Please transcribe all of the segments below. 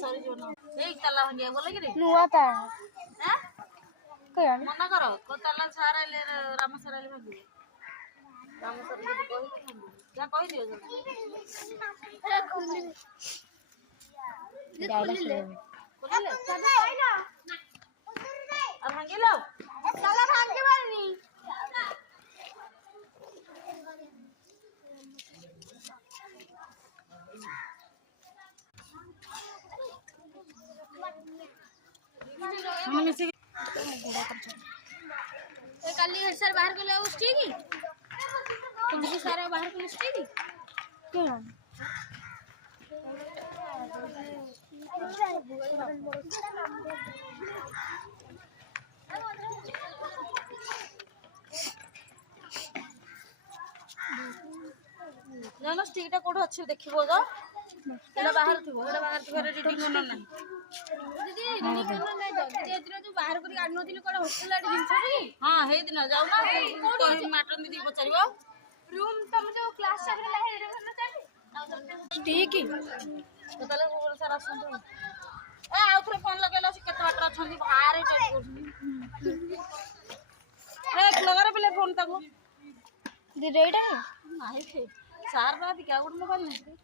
sorry जो ना एक ताला भांगिया बोले कि नुआ तार हैं कया मना करो को ताला सारा ले राम सारा ले भांगी राम सारा ले कोई भांगी जा कोई दियो डायला खोले ताला आइला अब भांगी लो ताला भांगी बानी हमने से काली सर बाहर के लिए उठी की तुमको सारे बाहर के लिए उठी की क्या ना स्टिकटा कोड अच्छे देखिबो तो एला बाहर थिबो एला बाहर थिबो रीडिंग होनो नाही दीदी रीडिंग करना नहीं तो दीदी एतिर जो बाहर करी आनो दिल कोड हॉस्टल आडी जिंस छी हां हे दिन जाऊ ना कोई मैटर दीदी पचारिबो रूम तुम जो क्लास सागरे लाहे रे करना चाहे ठीक तो तले भूगोल सर आसन ए आउथरे फोन लगेला से केते बाटर अछंदी भारे टेट करछनी ए लगारे पले फोन ताको दीदी एटा नाही थे सार बात क्या गुड मोबाइल नहीं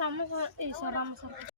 राम सर ए सर राम सर